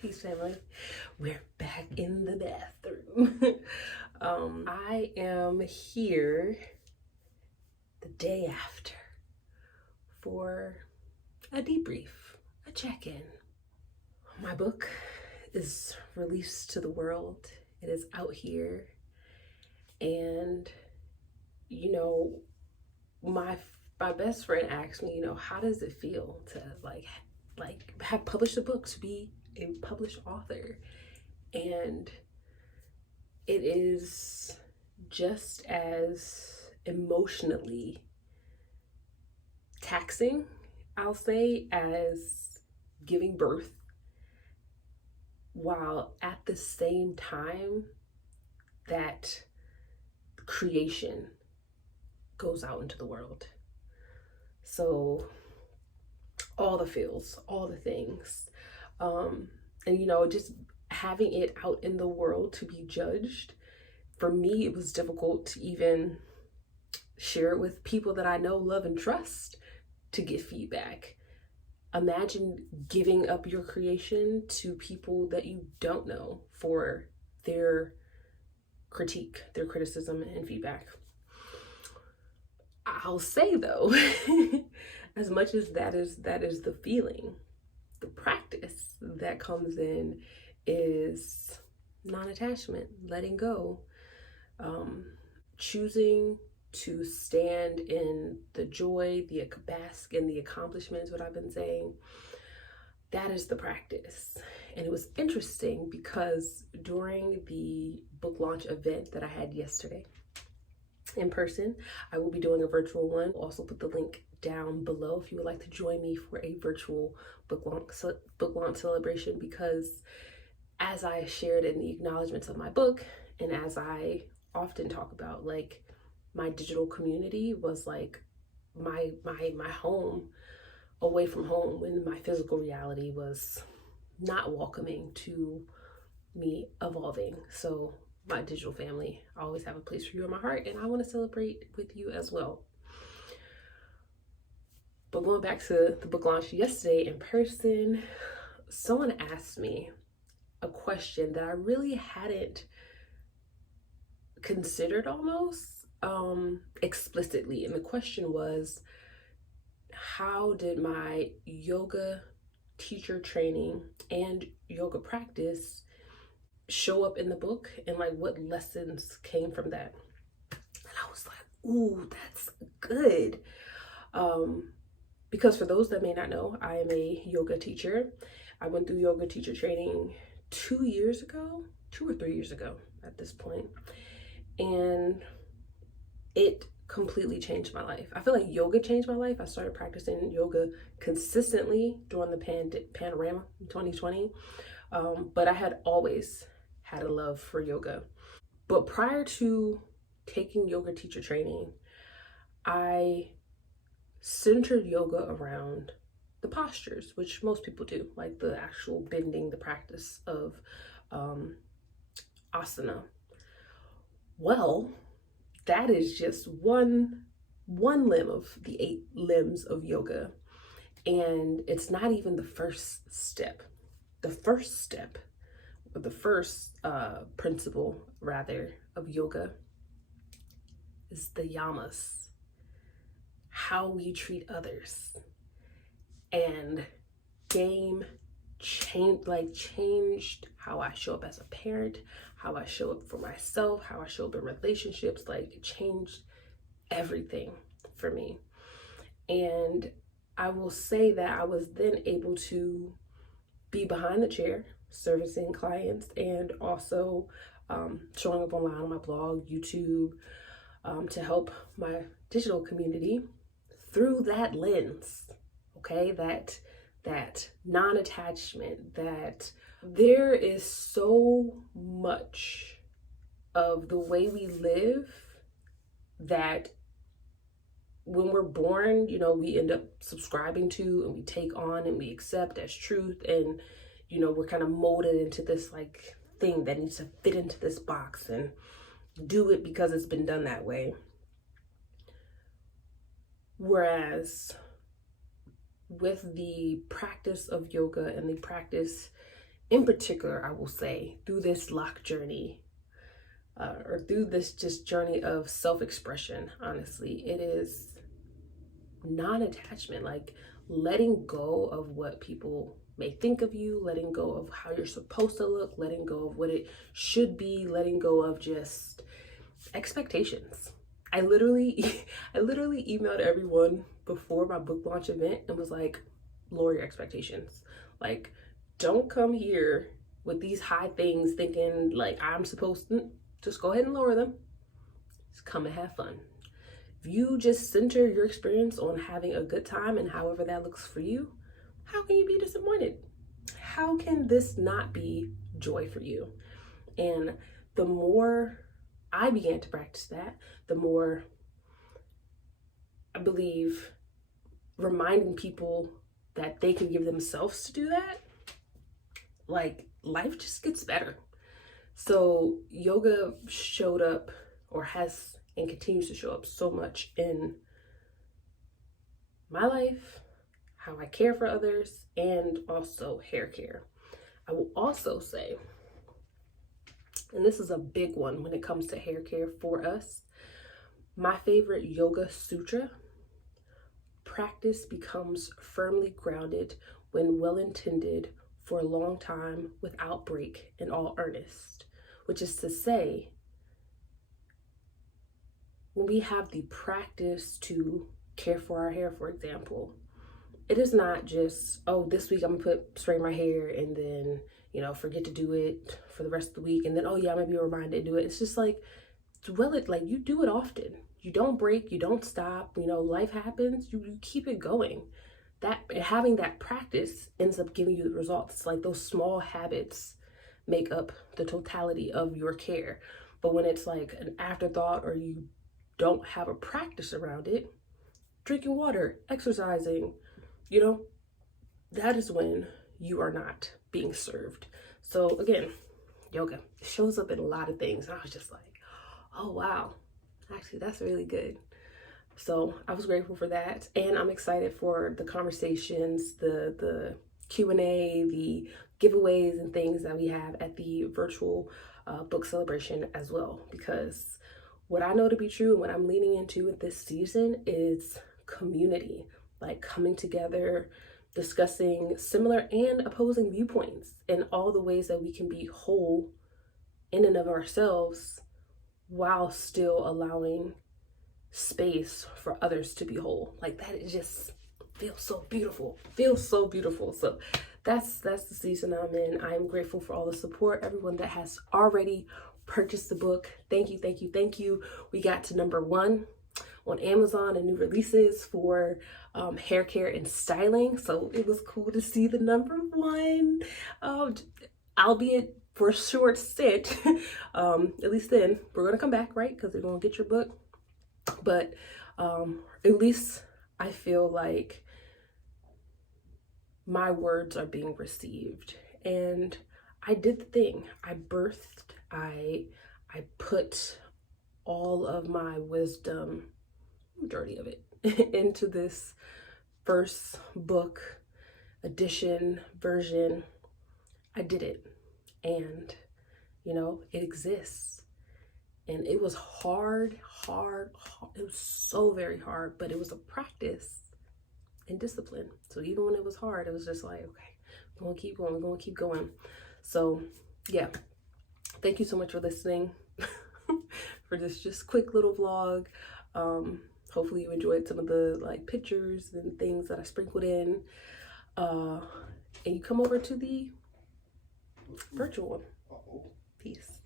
Peace, family. We're back in the bathroom. I am here the day after for a debrief, a check-in. My book is released to the world. It is out here, and my best friend asked me, how does it feel to have published a book, to be a published author? And it is just as emotionally taxing, I'll say, as giving birth, while at the same time that creation goes out into the world. So all the feels, all the things. And just having it out in the world to be judged, for me, it was difficult to even share it with people that I know, love, and trust to get feedback. Imagine giving up your creation to people that you don't know for their critique, their criticism, and feedback. I'll say though, as much as that is the feeling, the practice that comes in is non-attachment, letting go, choosing to stand in the joy, bask in the accomplishments, what I've been saying. That is the practice. And it was interesting because during the book launch event that I had yesterday in person, I will be doing a virtual one. I'll also put the link down below if you would like to join me for a virtual book launch celebration, because as I shared in the acknowledgments of my book, and as I often talk about, like, my digital community was like my home away from home, when my physical reality was not welcoming to me evolving. So my digital family, I always have a place for you in my heart, and I want to celebrate with you as well. But going back to the book launch yesterday in person, someone asked me a question that I really hadn't considered almost explicitly. And the question was, how did my yoga teacher training and yoga practice show up in the book, and like what lessons came from that? And I was like, ooh, that's good. Because for those that may not know, I am a yoga teacher. I went through yoga teacher training 2 years ago, 2 or 3 years ago at this point. And it completely changed my life. I feel like yoga changed my life. I started practicing yoga consistently during the panorama in 2020. But I had always had a love for yoga. But prior to taking yoga teacher training, I centered yoga around the postures, which most people do, like the actual bending, the practice of asana. Well, that is just one limb of the 8 limbs of yoga. And it's not even the first step. The first step, or the first principle, rather, of yoga is the yamas, how we treat others. And changed how I show up as a parent, how I show up for myself, how I show up in relationships. Like, it changed everything for me. And I will say that I was then able to be behind the chair, servicing clients, and also showing up online on my blog, YouTube, to help my digital community through that lens. Okay, that non-attachment, that there is so much of the way we live that when we're born, we end up subscribing to, and we take on, and we accept as truth. And, we're kind of molded into this like thing that needs to fit into this box and do it because it's been done that way. Whereas with the practice of yoga and the practice in particular, I will say, through this lock journey, or through this just journey of self-expression, honestly, it is non-attachment, like letting go of what people may think of you, letting go of how you're supposed to look, letting go of what it should be, letting go of just expectations. I literally emailed everyone before my book launch event and was like, lower your expectations. Like, don't come here with these high things thinking like I'm supposed to. Just go ahead and lower them. Just come and have fun. If you just center your experience on having a good time and however that looks for you, how can you be disappointed? How can this not be joy for you? And the more I began to practice that, the more I believe reminding people that they can give themselves to do that, like life just gets better. So yoga showed up, or has and continues to show up so much in my life, how I care for others, and also hair care. I will also say, and this is a big one when it comes to hair care for us, my favorite yoga sutra: practice becomes firmly grounded when well intended for a long time without break in all earnest. Which is to say, when we have the practice to care for our hair, for example, it is not just, oh, this week I'm gonna spray my hair and then, forget to do it for the rest of the week. And then, oh yeah, I'm gonna be reminded to do it. It's just like, like you do it often. You don't break, you don't stop, life happens, you keep it going. That having that practice ends up giving you the results. Like those small habits make up the totality of your care. But when it's like an afterthought, or you don't have a practice around it, drinking water, exercising, that is when you are not being served. So again, yoga shows up in a lot of things. And I was just like, oh wow, actually that's really good. So I was grateful for that. And I'm excited for the conversations, the Q&A, the giveaways and things that we have at the virtual book celebration as well. Because what I know to be true and what I'm leaning into at this season is community, like coming together, discussing similar and opposing viewpoints, and all the ways that we can be whole in and of ourselves while still allowing space for others to be whole. Like that, it just feels so beautiful. So that's the season I'm in. I'm grateful for all the support, everyone that has already purchased the book. Thank you. We got to number 1 on Amazon and new releases for hair care and styling. So it was cool to see the number 1, albeit for a short stint. At least then we're gonna come back, right? Because they're gonna get your book. But at least I feel like my words are being received, and I did the thing. I birthed, I put all of my wisdom, majority of it, into this first book edition version. I did it, and it exists. And it was hard. It was so very hard, but it was a practice and discipline. So even when it was hard, it was just like, okay, I'm gonna keep going. So yeah, thank you so much for listening for this just quick little vlog. Hopefully you enjoyed some of the pictures and things that I sprinkled in. And you come over to the virtual one. Peace.